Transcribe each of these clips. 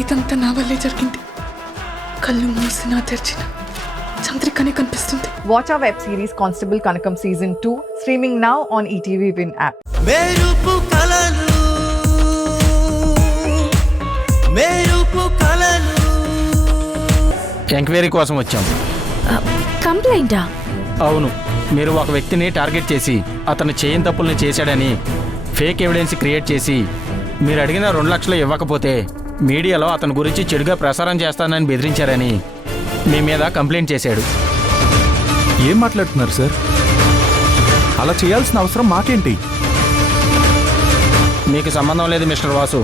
ఇదంతా నా వల్లే జరిగింది. కళ్ళు మూసినా తెరిచిన చంద్రికనే కనిపిస్తుంది. Watch our web series Constable Kanakam Season 2 streaming now on ETV Win app. మెరుపు కలలు ఎంక్వైరీ కోసం వచ్చాం. కంప్లైంటా? అవును, మీరు ఒక వ్యక్తిని టార్గెట్ చేసి అతను చేయని తప్పుల్ని చేశాడని ఫేక్ ఎవిడెన్స్ క్రియేట్ చేసి మీరు అడిగిన 2 లక్షలు ఇవ్వకపోతే మీడియాలో అతని గురించి చెడుగా ప్రసారం చేస్తానని బెదిరించారని మీ మీద కంప్లైంట్ చేశాడు. ఏం మాట్లాడుతున్నారు సార్? అలా చేయాల్సిన అవసరం మాకేంటి? మీకు సంబంధం లేదు మిస్టర్ వాసు.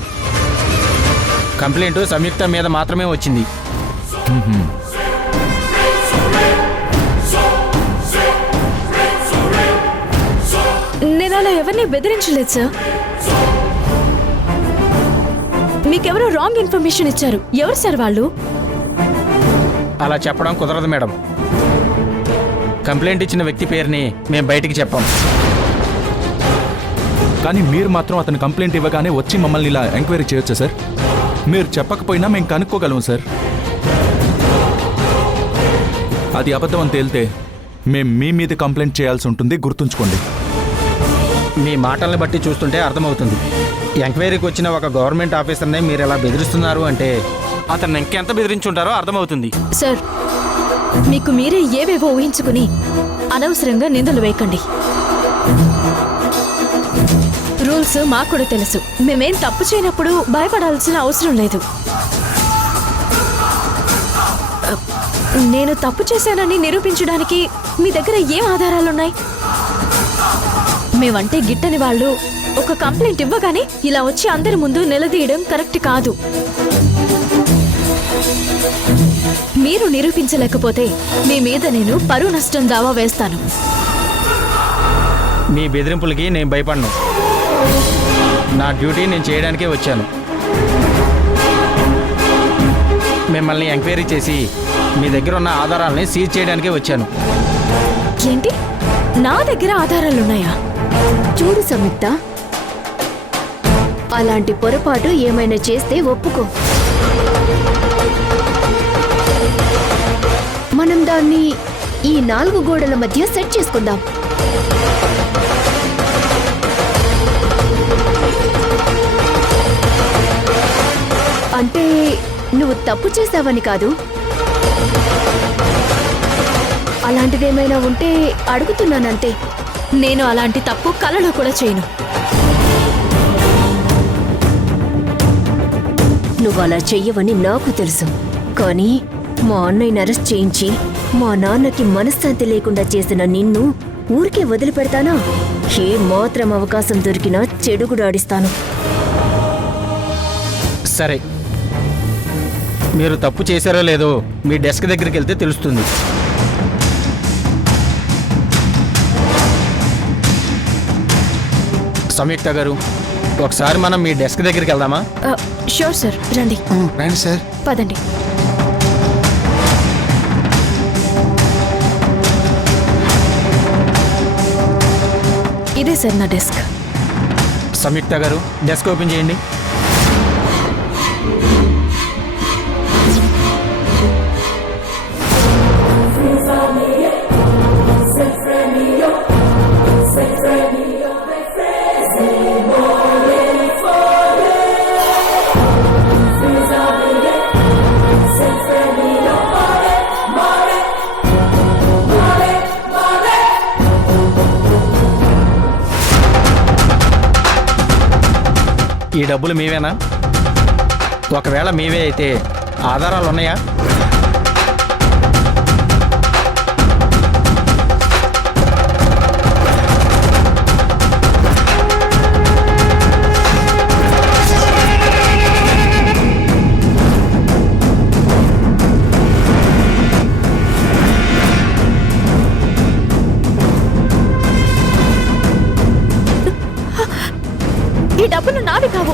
కంప్లైంట్ సంయుక్త మీద మాత్రమే వచ్చింది. నేను అలా ఎవరిని బెదిరించలేదు సార్. మీకెవరో రాంగ్ ఇన్ఫర్మేషన్ ఇచ్చారు. ఎవరు సార్ వాళ్ళు? అలా చెప్పడం కుదరదు మేడం. కంప్లైంట్ ఇచ్చిన వ్యక్తి పేరుని మేము బయటికి చెప్పాం. కానీ మీరు మాత్రం అతను కంప్లైంట్ ఇవ్వగానే వచ్చి మమ్మల్ని ఇలా ఎంక్వైరీ చేయొచ్చా సార్? మీరు చెప్పకపోయినా మేము కనుక్కోగలం సార్. అది అబద్ధం అని తేలితే మేము మీ మీద కంప్లైంట్ చేయాల్సి ఉంటుంది, గుర్తుంచుకోండి. మీ మాటల్ని బట్టి చూస్తుంటే అర్థమవుతుంది. ఎంక్వైరీకి వచ్చిన ఒక గవర్నమెంట్ ఆఫీసర్ని మీరు ఎలా బెదిరిస్తున్నారు అంటే అతన్ని ఇంకెంత బెదిరించుంటారో అర్థమవుతుంది. సార్, మీకు మీరే ఏవేవో ఊహించుకుని అనవసరంగా నిందలు వేయకండి. రూల్స్ మాకు కూడా తెలుసు. మేమేం తప్పు చేయనప్పుడు భయపడాల్సిన అవసరం లేదు. నేను తప్పు చేశానని నిరూపించడానికి మీ దగ్గర ఏం ఆధారాలున్నాయి? మేమంటే గిట్టని వాళ్ళు ఒక కంప్లైంట్ ఇవ్వగానే ఇలా వచ్చి అందరి ముందు నిలదీయడం కరెక్ట్ కాదు. మీరు నిరూపించలేకపోతే మీ మీద నేను పరువు నష్టం దావా వేస్తాను. మీ బెదిరింపులకి నేను భయపడను. నా డ్యూటీ నేను చేయడానికే వచ్చాను. మిమ్మల్ని ఎంక్వైరీ చేసి మీ దగ్గర ఉన్న ఆధారాలని సీజ్ చేయడానికే వచ్చాను. ఏంటి? నా దగ్గర ఆధారాలున్నాయా? చూడు సంయుక్త, అలాంటి పొరపాటు ఏమైనా చేస్తే ఒప్పుకో. మనం దాన్ని ఈ 4 గోడల మధ్య సెట్ చేసుకుందాం. అంటే నువ్వు తప్పు చేశావని కాదు, అలాంటిదేమైనా ఉంటే అడుగుతున్నానంతే. నేను అలాంటి తప్పు కలలో కూడా చేయను. నువ్వు అలా చెయ్యవని నాకు తెలుసు. కానీ మా అన్నయ్యని అరెస్ట్ చేయించి మా నాన్నకి మనశ్శాంతి లేకుండా చేసిన నిన్ను ఊరికే వదిలిపెడతానా? ఏ మాత్రం అవకాశం దొరికినా చెడుగుడాడిస్తాను. సరే, మీరు తప్పు చేశారో లేదో మీ డెస్క్ దగ్గరికి వెళ్తే తెలుస్తుంది. సంయుక్త గారు, ఒకసారి మనం మీ డెస్క్ దగ్గరికి వెళ్దామా? షూర్ సార్, రండి. రండి సార్. పదండి. ఇదే సార్ నా డెస్క్. సంయుక్త గారు, డెస్క్ ఓపెన్ చేయండి. ఈ డబ్బులు మీవేనా? ఒకవేళ మీవే అయితే ఆధారాలు ఉన్నాయా? ఈ డబ్బులు నావి కావు.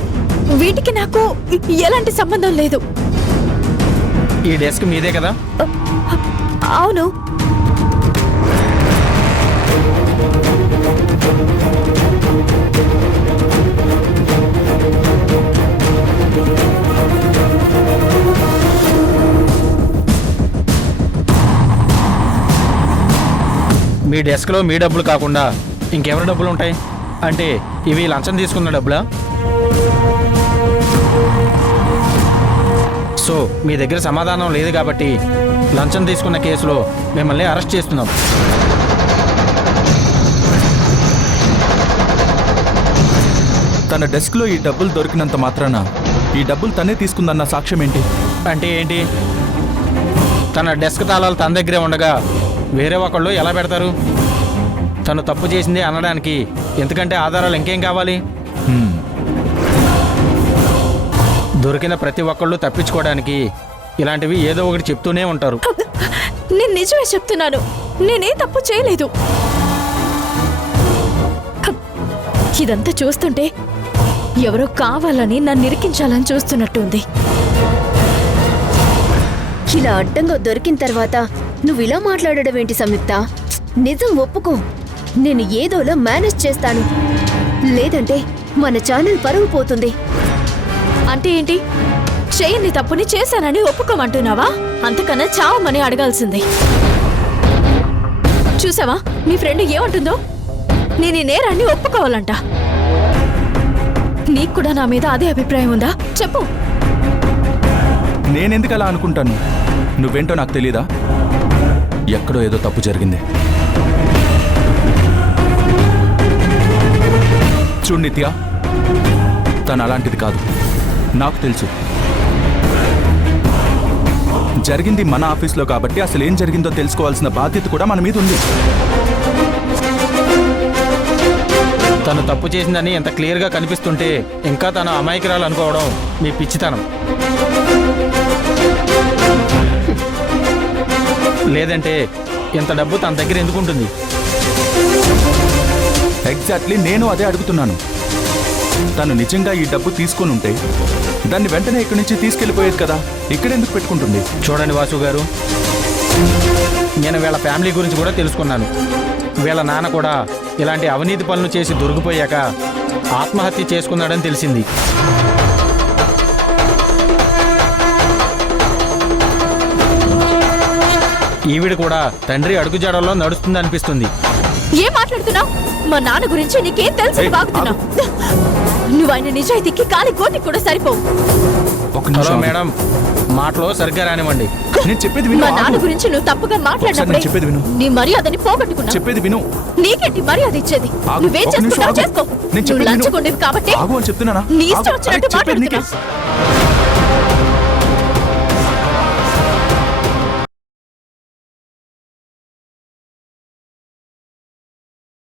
వీటికి నాకు ఎలాంటి సంబంధం లేదు. ఈ డెస్క్ మీదే కదా? అవును. మీ డెస్క్లో మీ డబ్బులు కాకుండా ఇంకెవరి డబ్బులు ఉంటాయి? అంటే ఇవి లంచం తీసుకున్న డబ్బులా? సో మీ దగ్గర సమాధానం లేదు కాబట్టి లంచం తీసుకున్న కేసులో మిమ్మల్ని అరెస్ట్ చేస్తున్నాం. తన డెస్క్లో ఈ డబ్బులు దొరికినంత మాత్రాన ఈ డబ్బులు తనే తీసుకుందన్న సాక్ష్యం ఏంటి? అంటే ఏంటి? తన డెస్క్ తాళాలు తన దగ్గరే ఉండగా వేరే ఒకళ్ళు ఎలా పెడతారు? తను తప్పు చేసింది అనడానికి ఎందుకంటే ఆధారాలు ఇంకేం కావాలి? దొరికిన ప్రతి ఒక్కళ్ళు తప్పించుకోవడానికి ఇలాంటివి ఏదో ఒకటి చెప్తూనే ఉంటారు. నేను నిజమే చెప్తున్నాను, నేనే తప్పు చేయలేదు. ఇదంతా చూస్తుంటే ఎవరో కావాలని నన్ను ఇరికించాలని చూస్తున్నట్టుంది. ఇలా అడ్డంగా దొరికిన తర్వాత నువ్వు ఇలా మాట్లాడడం ఏంటి సంయుక్త? నిజం ఒప్పుకో, నేను ఏదోలా మేనేజ్ చేస్తాను. లేదంటే మన ఛానల్ పరువు పోతుంది. అంటే ఏంటి? చేయని తప్పుని చేశానని ఒప్పుకోమంటున్నావా? అంతకన్నా చావమని అడగాల్సింది. చూసావా మీ ఫ్రెండ్ ఏమంటుందో? నేను ఈ నేరాన్ని ఒప్పుకోవాలంట. నీకు కూడా నా మీద అదే అభిప్రాయం ఉందా? చెప్పు. నేనెందుకు అలా అనుకుంటాను? నువ్వేంటో నాకు తెలీదా? ఎక్కడో ఏదో తప్పు జరిగింది. చూడు నిత్య, తను అలాంటిది కాదు, నాకు తెలుసు. జరిగింది మన ఆఫీస్లో కాబట్టి అసలు ఏం జరిగిందో తెలుసుకోవాల్సిన బాధ్యత కూడా మన మీద ఉంది. తను తప్పు చేసిందని ఎంత క్లియర్గా కనిపిస్తుంటే ఇంకా తన అమాయకురాలు అనుకోవడం మీ పిచ్చితనం. లేదంటే ఇంత డబ్బు తన దగ్గర ఎందుకు ఉంటుంది? ఎగ్జాక్ట్లీ నేను అదే అడుగుతున్నాను. తను నిజంగా ఈ డబ్బు తీసుకొని ఉంటే దాన్ని వెంటనే ఇక్కడి నుంచి తీసుకెళ్ళిపోయేది కదా, ఇక్కడెందుకు పెట్టుకుంటుంది? చూడండి వాసు గారు, నేను వీళ్ళ ఫ్యామిలీ గురించి కూడా తెలుసుకున్నాను. వీళ్ళ నాన్న కూడా ఇలాంటి అవినీతి పనులు చేసి దొరికిపోయాక ఆత్మహత్య చేసుకున్నాడని తెలిసింది. ఈవిడ కూడా తండ్రి అడుగుజాడల్లో నడుస్తుంది అనిపిస్తుంది. ఏం మాట్లాడుతున్నావు? మా నాన్న గురించి నీకేం తెలుసు? బాగుతున్నావు నువ్వు. ఆయన నిజాయితీకి కాలి కోటికి కూడా సరిపోవు. హలో మేడం, మాటలో సరిగ్గా రానివ్వండి. నేను చెప్పేది విను. మా నాన్న గురించి నువ్వు తప్పుగా మాట్లాడినప్పుడే చెప్పేది విను. నీ మర్యాదని పోగొట్టుకున్నావు. చెప్పేది విను. నీకేంటి మర్యాద ఇచ్చేది? ఆగు, నువ్వేం ఒక్క నిమిషం చేసుకుంటావు ఆగు. చేసుకో. నేను నువ్వు చెప్పేది విను. లంచగొండేవి కాబట్టి ఆగు అని చెప్తున్నానా? నీ ఇష్టం ఆగు. వచ్చినట్టు చెప్పేది నీకే. మాట్లాడుతున్నావు.